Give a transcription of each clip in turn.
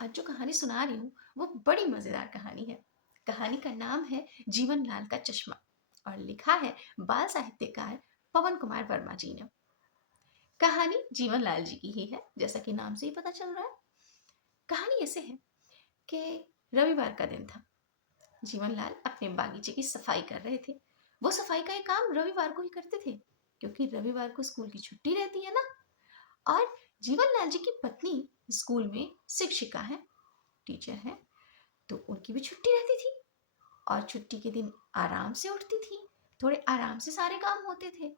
आज जो कहानी सुना रही हूँ वो बड़ी मजेदार कहानी है। कहानी का नाम है जीवन लाल का चश्मा और लिखा है बाल साहित्यकार पवन कुमार वर्मा जी ने। कहानी जीवन लाल जी की ही है, जैसा कि नाम से ही पता चल रहा है। कहानी ऐसे है कि रविवार का दिन था। जीवन लाल अपने बागीचे की सफाई कर रहे थे। वो सफाई का एक काम रविवार को ही करते थे, क्योंकि रविवार को स्कूल की छुट्टी रहती है ना। और जीवन लाल जी की पत्नी स्कूल में शिक्षिका है, टीचर है, तो उनकी भी छुट्टी रहती थी। और छुट्टी के दिन आराम से उठती थी, थोड़े आराम से सारे काम होते थे।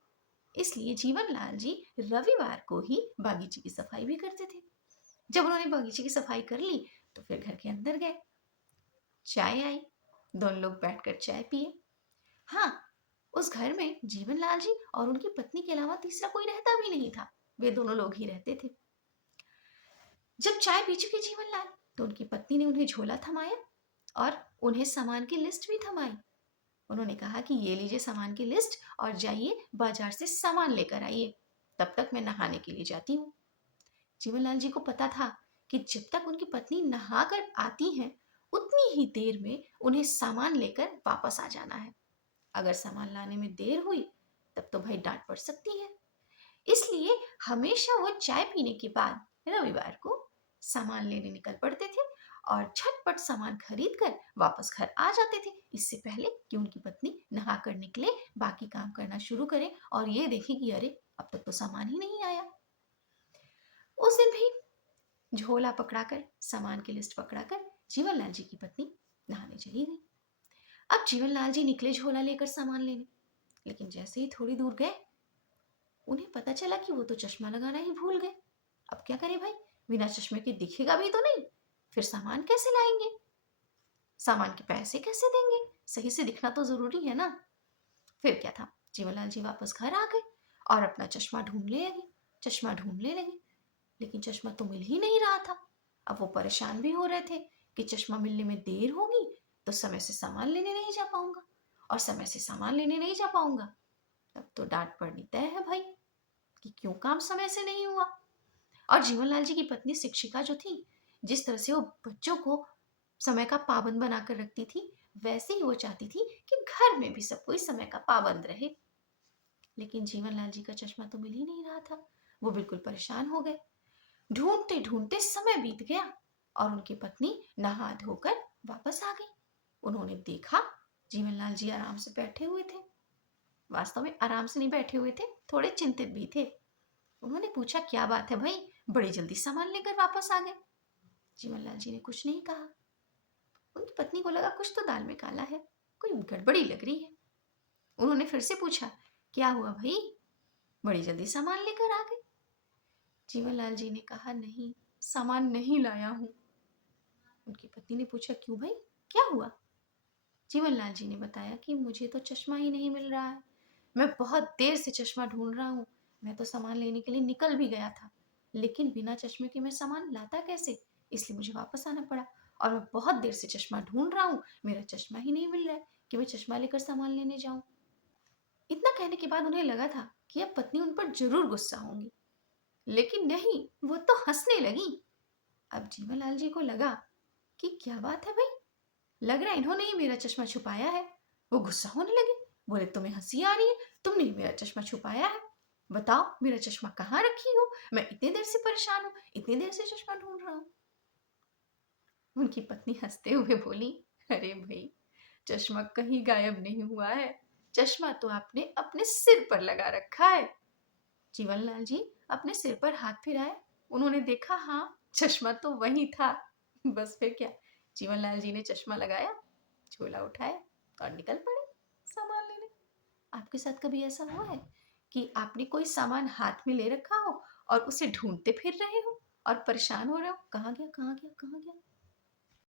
इसलिए जीवन लाल जी रविवार को ही बागीचे की सफाई भी करते थे। जब उन्होंने बागीचे की सफाई कर ली तो फिर घर के अंदर गए। चाय आई, दोनों लोग बैठकर चाय पिए। हाँ, उस घर में जीवन लाल जी और उनकी पत्नी के अलावा तीसरा कोई रहता भी नहीं था। वे दोनों लोग ही रहते थे। जब चाय पी चुके जीवन लाल, तो उनकी पत्नी ने उन्हें झोला थमाया और उन्हें सामान की लिस्ट भी थमाई। उन्होंने कहा कि ये लीजिए सामान की लिस्ट और जाइए बाजार से सामान लेकर आइए, तब तक मैं नहाने के लिए जाती हूँ। जीवनलाल जी को पता था कि जब तक उनकी पत्नी नहा कर आती हैं उतनी ही देर में उन्हें सामान लेकर वापस आ जाना है। अगर सामान लाने में देर हुई तब तो भाई डांट पड़ सकती है। इसलिए हमेशा वो चाय पीने के बाद रविवार को सामान लेने निकल पड़ते थे और झटपट सामान खरीद कर वापस घर आ जाते थे, इससे पहले कि उनकी पत्नी नहा कर निकले, बाकी काम करना शुरू करे और ये देखे कि अरे अब तक तो सामान ही नहीं आया। उस दिन भी झोला पकड़ाकर, सामान की लिस्ट पकड़ाकर जीवनलाल जी की पत्नी नहाने चली गई। अब जीवनलाल जी निकले झोला लेकर सामान लेने, लेकिन जैसे ही थोड़ी दूर गए उन्हें पता चला कि वो तो चश्मा लगाना ही भूल गए। अब क्या करें भाई, बिना चश्मे के दिखेगा भी तो नहीं, फिर सामान कैसे लाएंगे, सामान के पैसे कैसे देंगे, सही से दिखना तो जरूरी है ना। फिर क्या था, जीवनलाल जी वापस घर आ गए और अपना चश्मा ढूंढने लगे, लेकिन चश्मा तो मिल ही नहीं रहा था। अब वो परेशान भी हो रहे थे कि चश्मा मिलने में देर होगी तो समय से सामान लेने नहीं जा पाऊंगा, और समय से सामान लेने नहीं जा पाऊंगा तब तो डांट पड़नी तय है भाई कि क्यों काम समय से नहीं हुआ। और जीवनलाल जी की पत्नी शिक्षिका जो थी, जिस तरह से वो बच्चों को समय का पाबंद बनाकर रखती थी, वैसे ही वो चाहती थी कि घर में भी सब कोई समय का पाबंद रहे। लेकिन जीवनलाल जी का चश्मा तो मिल ही नहीं रहा था। वो बिल्कुल परेशान हो गए। ढूंढते ढूंढते समय बीत गया और उनकी पत्नी नहा धोकर वापस आ गई। उन्होंने देखा जीवनलाल जी आराम से बैठे हुए थे। वास्तव में आराम से नहीं बैठे हुए थे, थोड़े चिंतित भी थे। उन्होंने पूछा, क्या बात है भाई, बड़ी जल्दी सामान लेकर वापस आ गए। जीवनलाल जी ने कुछ नहीं कहा। उनकी पत्नी को लगा कुछ तो दाल में काला है, कोई गड़बड़ी लग रही है। उन्होंने फिर से पूछा, क्या हुआ भाई, बड़ी जल्दी सामान लेकर आ गए। जीवनलाल जी ने कहा, नहीं, सामान नहीं लाया हूं। उनकी पत्नी ने पूछा, क्यों भाई, क्या हुआ। जीवनलाल जी ने बताया कि मुझे तो चश्मा ही नहीं मिल रहा है, मैं बहुत देर से चश्मा ढूंढ रहा हूँ। मैं तो सामान लेने के लिए निकल भी गया था, लेकिन बिना चश्मे के मैं सामान लाता कैसे, इसलिए मुझे वापस आना पड़ा। और मैं बहुत देर से चश्मा ढूंढ रहा हूँ, मेरा चश्मा ही नहीं मिल रहा है कि मैं चश्मा लेकर सामान लेने जाऊं। इतना कहने के बाद उन्हें लगा था कि अब पत्नी उन पर जरूर गुस्सा होंगी, लेकिन नहीं, वो तो हंसने लगी। अब जीवनलाल जी को लगा कि क्या बात है भाई, लग रहा है इन्होंने ही मेरा चश्मा छुपाया है। वो गुस्सा होने लगे, बोले, तुम्हें हंसी आ रही है, तुमने ही मेरा चश्मा छुपाया है, बताओ मेरा चश्मा कहाँ रखी हो, मैं इतनी देर से परेशान हूँ, इतनी देर से चश्मा ढूंढ रहा हूँ। उनकी पत्नी हंसते हुए बोली, अरे भाई, चश्मा कहीं गायब नहीं हुआ है, चश्मा तो आपने अपने सिर पर लगा रखा है। जीवनलाल जी अपने सिर पर हाथ फिराए, उन्होंने देखा, हाँ, चश्मा तो वही था। बस फिर क्या, जीवनलाल जी ने चश्मा लगाया, झोला उठाया और निकल पड़े सामान लेने। आपके साथ कभी ऐसा हुआ है कि आपने कोई सामान हाथ में ले रखा हो और उसे ढूंढते फिर रहे हो और परेशान हो रहे हो, कहाँ गया, कहाँ गया, कहाँ गया?